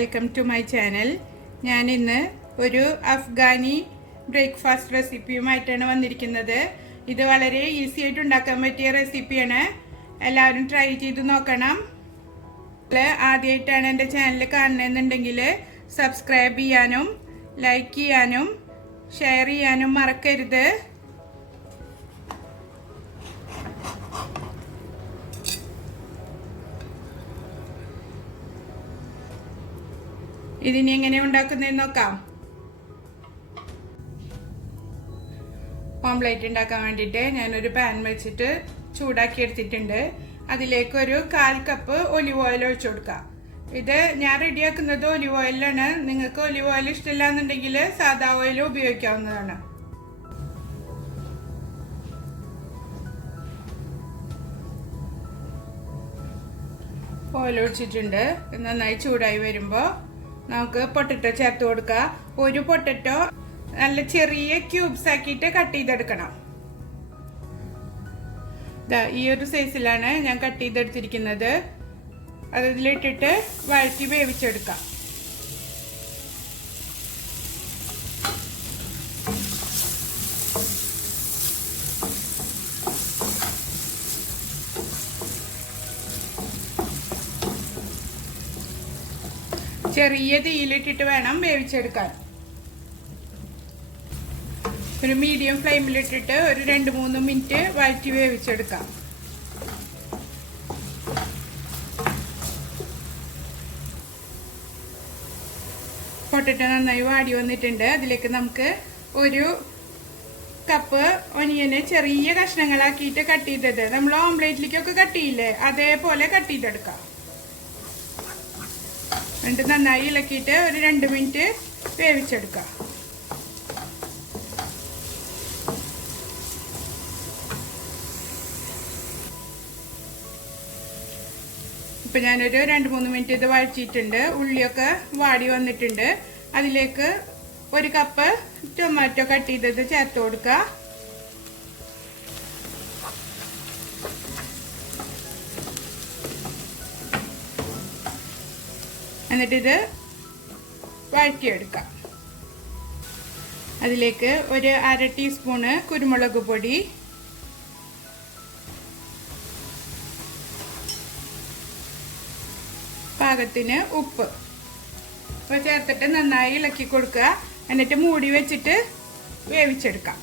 Welcome to my channel. ഞാൻ ഇന്ന് ഒരു അഫ്ഗാനി ബ്രേക്ക്ഫാസ്റ്റ് റെസിപ്പിയുമായിട്ടാണ് വന്നിരിക്കുന്നത്. ഇത് വളരെ ഈസി ആയിട്ട് ഉണ്ടാക്കാൻ പറ്റിയ റെസിപ്പിയാണ്. എല്ലാവരും ട്രൈ ചെയ്ത് നോക്കണം. ആദ്യമായിട്ടാണ് എൻ്റെ ചാനൽ കാണുന്നതെന്നുണ്ടെങ്കിൽ സബ്സ്ക്രൈബ് ചെയ്യാനും ലൈക്ക് ചെയ്യാനും ഷെയർ ചെയ്യാനും മറക്കരുത്. ഇതിനി എങ്ങനെ ഉണ്ടാക്കുന്നതെന്ന് നോക്കാം. ഓംലെറ്റ് ഉണ്ടാക്കാൻ വേണ്ടിയിട്ട് ഞാനൊരു പാൻ വെച്ചിട്ട് ചൂടാക്കി എടുത്തിട്ടുണ്ട്. അതിലേക്ക് ഒരു 1/4 കപ്പ് ഒലിവ് ഓയിൽ ഒഴിച്ചു കൊടുക്കാം. ഇത് ഞാൻ റെഡിയാക്കുന്നത് ഒലിവ് ഓയിലാണ്. നിങ്ങൾക്ക് ഒലിവ് ഓയിൽ ഇഷ്ടമില്ല എന്നുണ്ടെങ്കിൽ സാദാ ഓയിൽ ഉപയോഗിക്കാവുന്നതാണ്. ഓയിൽ ഒഴിച്ചിട്ടുണ്ട്. നന്നായി ചൂടായി വരുമ്പോൾ നമുക്ക് പൊട്ടറ്റോ ചേർത്ത് കൊടുക്കാം. ഒരു പൊട്ടറ്റോ നല്ല ചെറിയ ക്യൂബ്സ് ആക്കിയിട്ട് കട്ട് ചെയ്തെടുക്കണം. ഈ ഒരു സൈസിലാണ് ഞാൻ കട്ട് ചെയ്തെടുത്തിരിക്കുന്നത്. അതിലിട്ടിട്ട് വഴറ്റി വേവിച്ചെടുക്കാം. ചെറിയ തീയിലിട്ടിട്ട് വേണം വേവിച്ചെടുക്കാൻ. ഒരു മീഡിയം ഫ്ലെയിമിലിട്ടിട്ട് ഒരു 2-3 മിനിറ്റ് വഴറ്റി വേവിച്ചെടുക്കാം. പൊട്ടറ്റോ നന്നായി വാടി വന്നിട്ടുണ്ട്. അതിലേക്ക് നമുക്ക് ഒരു കപ്പ് ഒനിയന് ചെറിയ കഷ്ണങ്ങളാക്കിയിട്ട് കട്ട് ചെയ്തത് നമ്മൾ ഓംലെറ്റിലേക്കൊക്കെ കട്ട് ചെയ്യില്ലേ, അതേപോലെ കട്ട് ചെയ്തെടുക്കാം. എന്നിട്ട് നന്നായി ഇളക്കിയിട്ട് ഒരു 2 മിനിറ്റ് വേവിച്ചെടുക്കാം. ഇപ്പം ഞാനൊരു 2-3 മിനിറ്റ് ഇത് വഴറ്റിയിട്ടുണ്ട്. ഉള്ളിയൊക്കെ വാടി വന്നിട്ടുണ്ട്. അതിലേക്ക് 1 കപ്പ് ടൊമാറ്റോ കട്ട് ചെയ്തത് ചേർത്ത് കൊടുക്കുക. എന്നിട്ടിത് വഴറ്റിയെടുക്കാം. അതിലേക്ക് ഒരു 1/2 ടീസ്പൂണ് കുരുമുളക് പൊടി, പാകത്തിന് ഉപ്പ് ചേർത്തിട്ട് നന്നായി ഇളക്കി കൊടുക്കുക. എന്നിട്ട് മൂടി വെച്ചിട്ട് വേവിച്ചെടുക്കാം.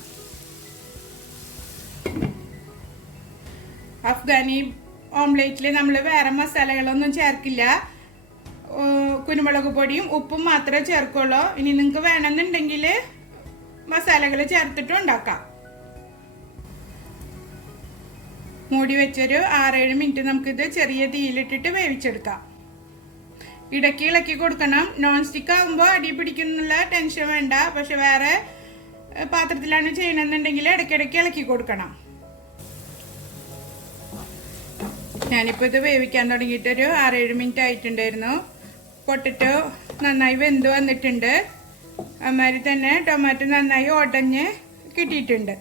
അഫ്ഗാനി ഓംലെറ്റിൽ നമ്മൾ വേറെ മസാലകളൊന്നും ചേർക്കില്ല. കുരുമുളക് പൊടിയും ഉപ്പും മാത്രമേ ചേർക്കുള്ളൂ. ഇനി നിങ്ങൾക്ക് വേണമെന്നുണ്ടെങ്കിൽ മസാലകൾ ചേർത്തിട്ട് ഉണ്ടാക്കാം. മൂടി വെച്ചൊരു 6-7 മിനിറ്റ് നമുക്കിത് ചെറിയ തീയിലിട്ടിട്ട് വേവിച്ചെടുക്കാം. ഇടയ്ക്ക് ഇളക്കി കൊടുക്കണം. നോൺ സ്റ്റിക്ക് ആകുമ്പോൾ അടി പിടിക്കുന്നുള്ള ടെൻഷൻ വേണ്ട. പക്ഷെ വേറെ പാത്രത്തിലാണ് ചെയ്യണമെന്നുണ്ടെങ്കിൽ ഇടയ്ക്കിടയ്ക്ക് ഇളക്കി കൊടുക്കണം. ഞാനിപ്പോൾ ഇത് വേവിക്കാൻ തുടങ്ങിയിട്ടൊരു 6-7 മിനിറ്റ് ആയിട്ടുണ്ടായിരുന്നു. പൊട്ടറ്റോ നന്നായി വെന്ത് വന്നിട്ടുണ്ട്. അതുമാതിരി തന്നെ ടൊമാറ്റോ നന്നായി ഉടഞ്ഞ് കിട്ടിയിട്ടുണ്ട്.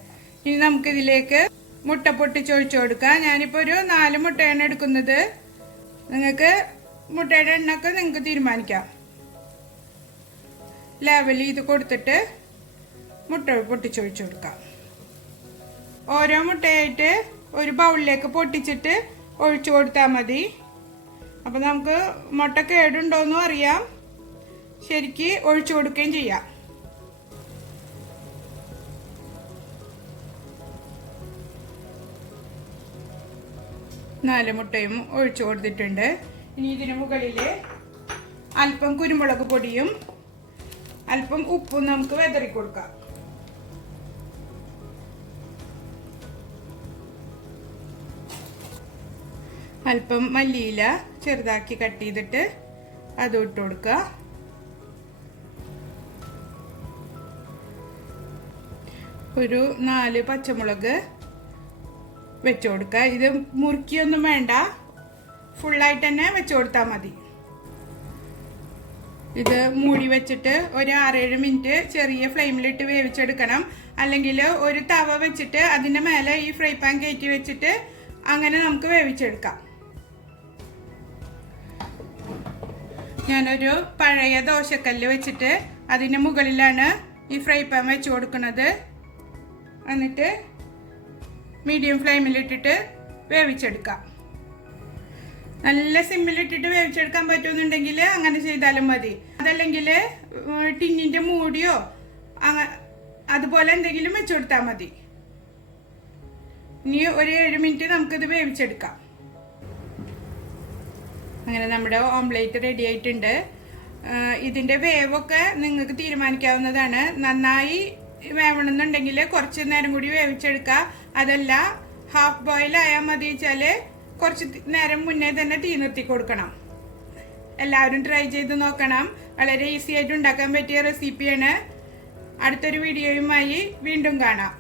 ഇനി നമുക്കിതിലേക്ക് മുട്ട പൊട്ടിച്ചൊഴിച്ചു കൊടുക്കാം. ഞാനിപ്പോൾ ഒരു 4 മുട്ടയാണ് എടുക്കുന്നത്. നിങ്ങൾക്ക് മുട്ടയുടെ എണ്ണൊക്കെ നിങ്ങൾക്ക് തീരുമാനിക്കാം. ലെവൽ ചെയ്ത് കൊടുത്തിട്ട് മുട്ട പൊട്ടിച്ചൊഴിച്ചു കൊടുക്കാം. ഓരോ മുട്ടയായിട്ട് ഒരു ബൗളിലേക്ക് പൊട്ടിച്ചിട്ട് ഒഴിച്ചു കൊടുത്താൽ മതി. അപ്പം നമുക്ക് മുട്ട കേടുണ്ടോയെന്നും അറിയാം. ശരിക്ക് ഒഴിച്ചു കൊടുക്കുകയും ചെയ്യാം. നാല് മുട്ടയും ഒഴിച്ചു കൊടുത്തിട്ടുണ്ട്. ഇനി ഇതിന് മുകളിൽ അല്പം കുരുമുളക് പൊടിയും അല്പം ഉപ്പും നമുക്ക് വിതറി കൊടുക്കാം. അല്പം മല്ലിയില ചെറുതാക്കി കട്ട് ചെയ്തിട്ട് അതും ഇട്ട് കൊടുക്കുക. ഒരു 4 പച്ചമുളക് വെച്ചു കൊടുക്കുക. ഇത് മുറുക്കിയൊന്നും വേണ്ട, ഫുള്ളായിട്ട് തന്നെ വെച്ചു കൊടുത്താൽ മതി. ഇത് മൂടി വെച്ചിട്ട് ഒരു 6-7 മിനിറ്റ് ചെറിയ ഫ്ലെയിമിലിട്ട് വേവിച്ചെടുക്കണം. അല്ലെങ്കിൽ ഒരു തവ വെച്ചിട്ട് അതിൻ്റെ മേലെ ഈ ഫ്രൈ പാൻ കയറ്റി വെച്ചിട്ട് അങ്ങനെ നമുക്ക് വേവിച്ചെടുക്കാം. ഞാനൊരു പഴയ ദോശക്കല്ല് വെച്ചിട്ട് അതിന് മുകളിലാണ് ഈ ഫ്രൈ പാൻ വെച്ച് കൊടുക്കുന്നത്. എന്നിട്ട് മീഡിയം ഫ്ലെയിമിലിട്ടിട്ട് വേവിച്ചെടുക്കാം. നല്ല സിമ്മിലിട്ടിട്ട് വേവിച്ചെടുക്കാൻ പറ്റുമെന്നുണ്ടെങ്കിൽ അങ്ങനെ ചെയ്താലും മതി. അതല്ലെങ്കിൽ ടിന്നിന്റെ മൂടിയോ അതുപോലെ എന്തെങ്കിലും വെച്ചു കൊടുത്താൽ മതി. ഇനി ഒരു 7 മിനിറ്റ് നമുക്കിത് വേവിച്ചെടുക്കാം. അങ്ങനെ നമ്മുടെ ഓംലേറ്റ് റെഡി ആയിട്ടുണ്ട്. ഇതിന്റെ വേവൊക്കെ നിങ്ങൾക്ക് തീരുമാനിക്കാവുന്നതാണ്. നന്നായി വേവണമെന്നുണ്ടെങ്കിൽ കുറച്ച് നേരം കൂടി വേവിച്ചെടുക്കുക. അതല്ല ഹാഫ് ബോയിൽ ആയാൽ മതി വെച്ചാല് കുറച്ച് നേരം മുന്നേ തന്നെ തീ നിർത്തി കൊടുക്കണം. എല്ലാവരും ട്രൈ ചെയ്ത് നോക്കണം. വളരെ ഈസി ആയിട്ട് ഉണ്ടാക്കാൻ പറ്റിയ റെസിപ്പിയാണ്. അടുത്തൊരു വീഡിയോയുമായി വീണ്ടും കാണാം.